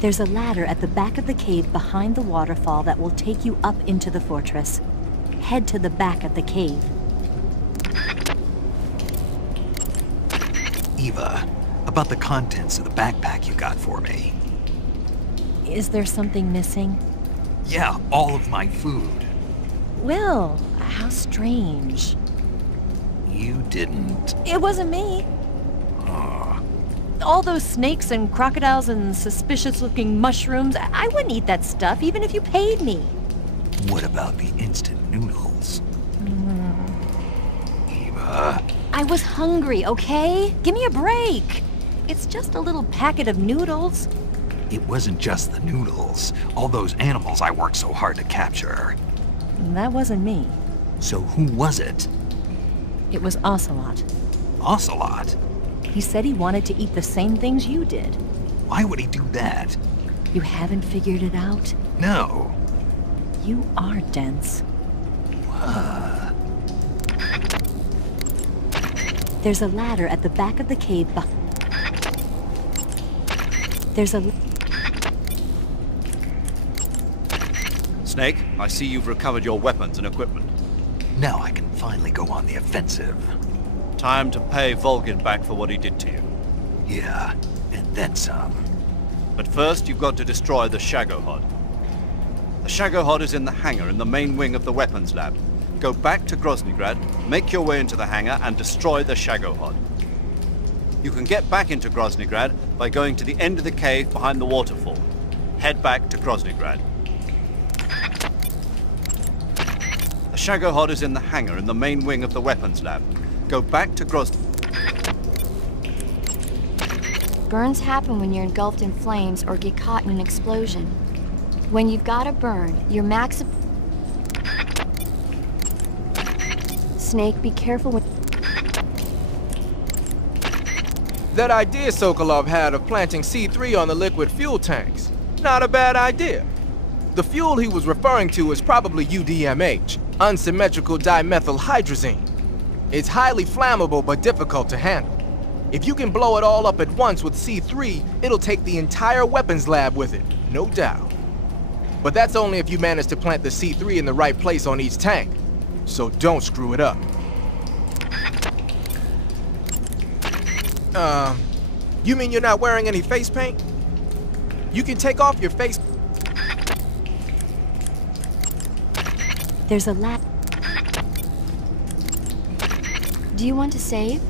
There's a ladder at the back of the cave behind the waterfall that will take you up into the fortress. Head to the back of the cave. Eva, about the contents of the backpack you got for me. Is there something missing? Yeah, all of my food. Will, how strange. You didn't... It wasn't me. All those snakes and crocodiles and suspicious-looking mushrooms, I wouldn't eat that stuff even if you paid me. What about the instant noodles? Eva... I was hungry, okay? Give me a break. It's just a little packet of noodles. It wasn't just the noodles. All those animals I worked so hard to capture. That wasn't me. So who was it? It was Ocelot. Ocelot? He said he wanted to eat the same things you did. Why would he do that? You haven't figured it out? No. You are dense. There's a ladder at the back of the cave. There's a... Snake, I see you've recovered your weapons and equipment. Now I can finally go on the offensive. Time to pay Volgin back for what he did to you. Yeah, and then some. But first, you've got to destroy the Shagohod. The Shagohod is in the hangar in the main wing of the weapons lab. Go back to Groznygrad, make your way into the hangar, and destroy the Shagohod. You can get back into Groznygrad by going to the end of the cave behind the waterfall. Head back to Groznygrad. The Shagohod is in the hangar in the main wing of the weapons lab. Go back to Burns happen when you're engulfed in flames or get caught in an explosion. When you've got a burn, your max... Snake, be careful with... That idea Sokolov had of planting C3 on the liquid fuel tanks. Not a bad idea. The fuel he was referring to is probably UDMH, unsymmetrical dimethylhydrazine. It's highly flammable but difficult to handle. If you can blow it all up at once with C3, it'll take the entire weapons lab with it, no doubt. But that's only if you manage to plant the C3 in the right place on each tank. So don't screw it up. You mean you're not wearing any face paint? You can take off your face... There's a lab... Do you want to save?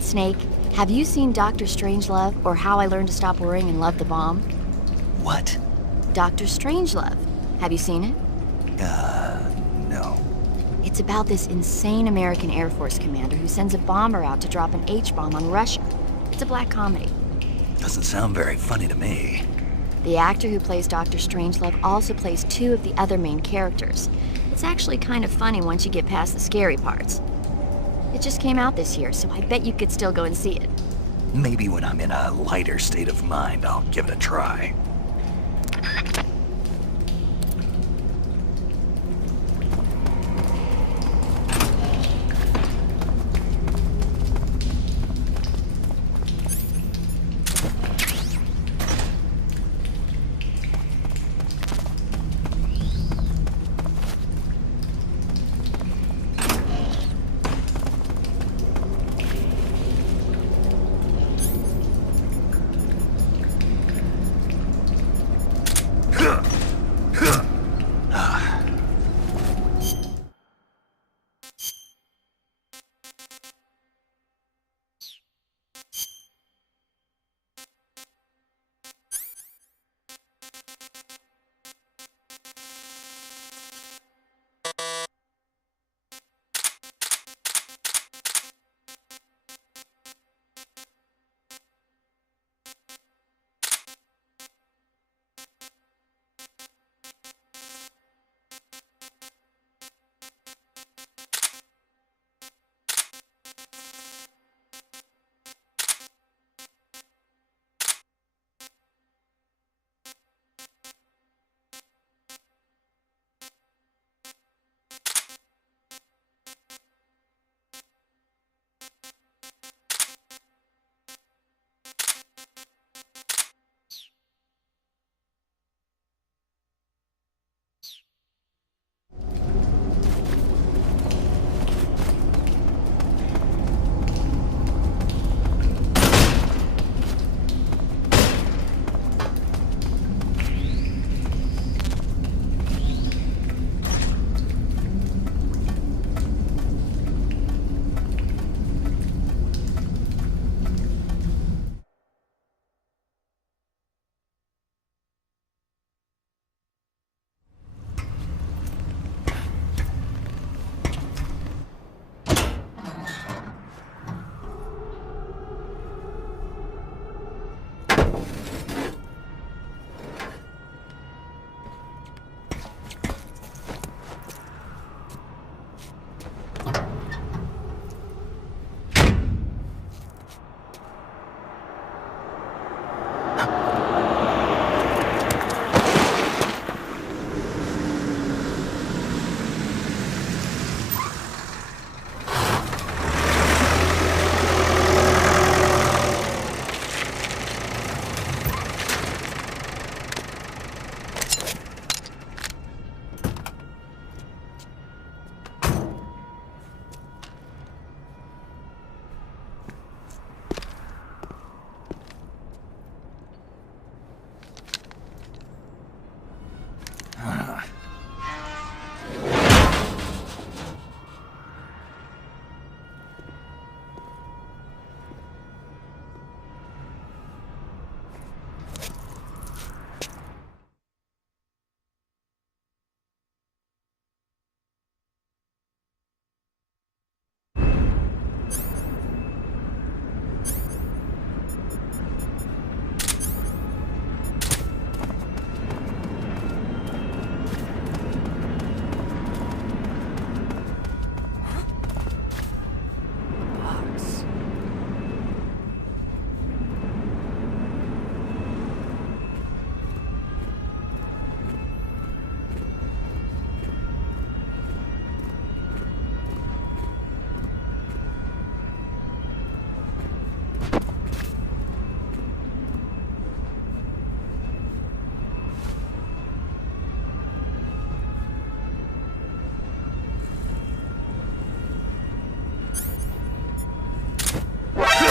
Snake, have you seen Dr. Strangelove or How I Learned to Stop Worrying and Love the Bomb? What? Dr. Strangelove. Have you seen it? No. It's about this insane American Air Force commander who sends a bomber out to drop an H-bomb on Russia. It's a black comedy. Doesn't sound very funny to me. The actor who plays Dr. Strangelove also plays two of the other main characters. It's actually kind of funny once you get past the scary parts. It just came out this year, so I bet you could still go and see it. Maybe when I'm in a lighter state of mind, I'll give it a try.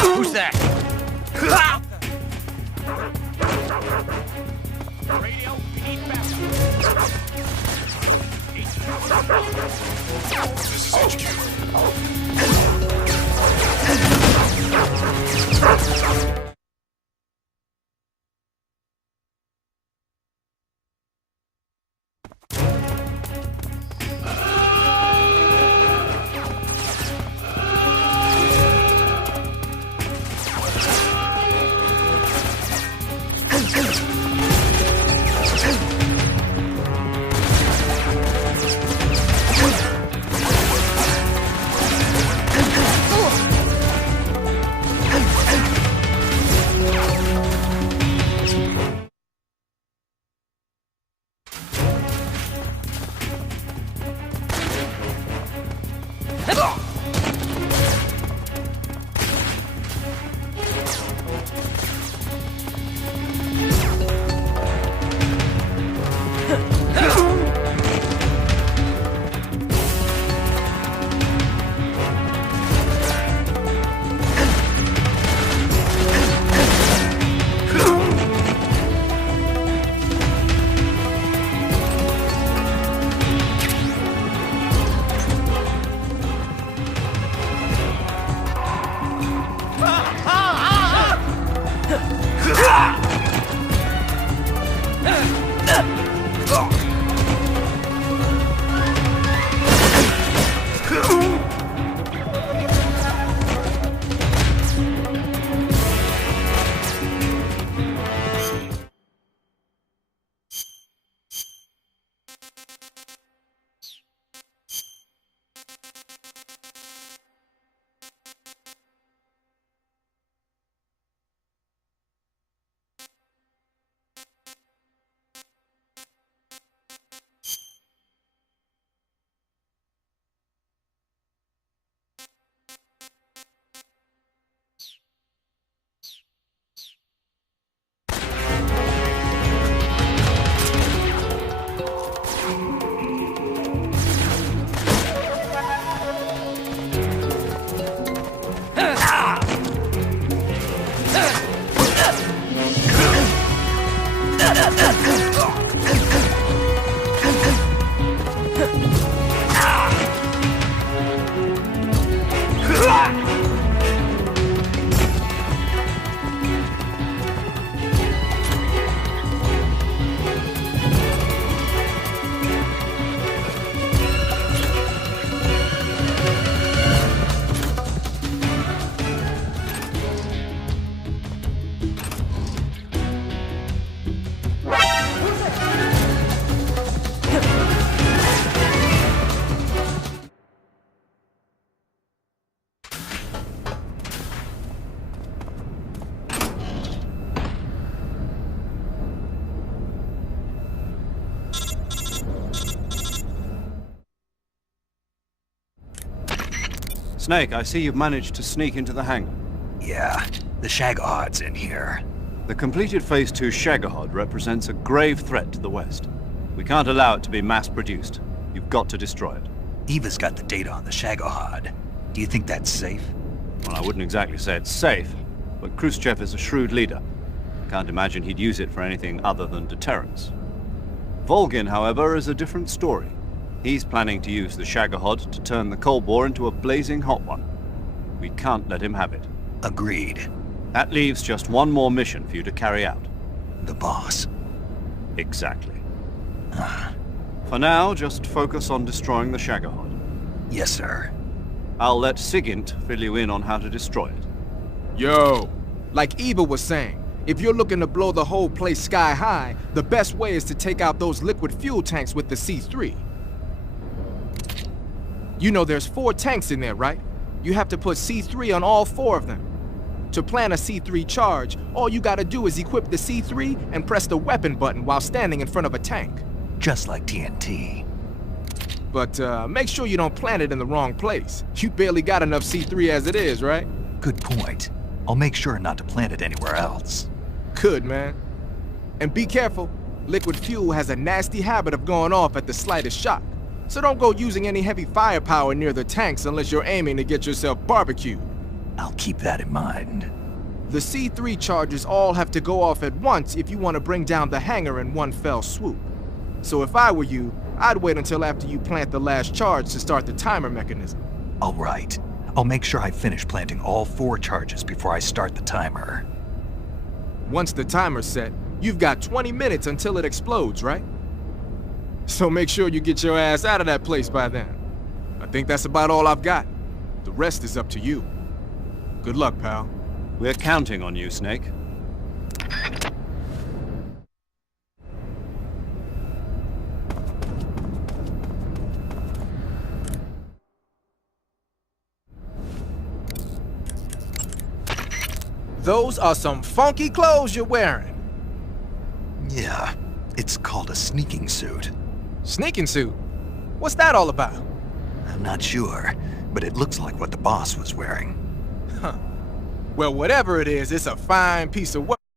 Who's that? Radio, we need backup. This is HQ. Snake, I see you've managed to sneak into the hangar. Yeah, the Shagohod's in here. The completed Phase 2 Shagohod represents a grave threat to the West. We can't allow it to be mass-produced. You've got to destroy it. Eva's got the data on the Shagohod. Do you think that's safe? Well, I wouldn't exactly say it's safe, but Khrushchev is a shrewd leader. Can't imagine he'd use it for anything other than deterrence. Volgin, however, is a different story. He's planning to use the Shagohod to turn the Cold War into a blazing hot one. We can't let him have it. Agreed. That leaves just one more mission for you to carry out. The boss. Exactly. For now, just focus on destroying the Shagohod. Yes, sir. I'll let Sigint fill you in on how to destroy it. Yo, like Eva was saying, if you're looking to blow the whole place sky high, the best way is to take out those liquid fuel tanks with the C3. You know there's 4 tanks in there, right? You have to put C3 on all 4 of them. To plan a C3 charge, all you gotta do is equip the C3 and press the weapon button while standing in front of a tank. Just like TNT. But make sure you don't plant it in the wrong place. You barely got enough C3 as it is, right? Good point. I'll make sure not to plant it anywhere else. Good, man. And be careful. Liquid fuel has a nasty habit of going off at the slightest shock. So don't go using any heavy firepower near the tanks unless you're aiming to get yourself barbecued. I'll keep that in mind. The C3 charges all have to go off at once if you want to bring down the hangar in one fell swoop. So if I were you, I'd wait until after you plant the last charge to start the timer mechanism. All right. I'll make sure I finish planting all 4 charges before I start the timer. Once the timer's set, you've got 20 minutes until it explodes, right? So make sure you get your ass out of that place by then. I think that's about all I've got. The rest is up to you. Good luck, pal. We're counting on you, Snake. Those are some funky clothes you're wearing. Yeah, it's called a sneaking suit. Sneaking suit? What's that all about? I'm not sure, but it looks like what the boss was wearing. Huh. Well, whatever it is, it's a fine piece of work.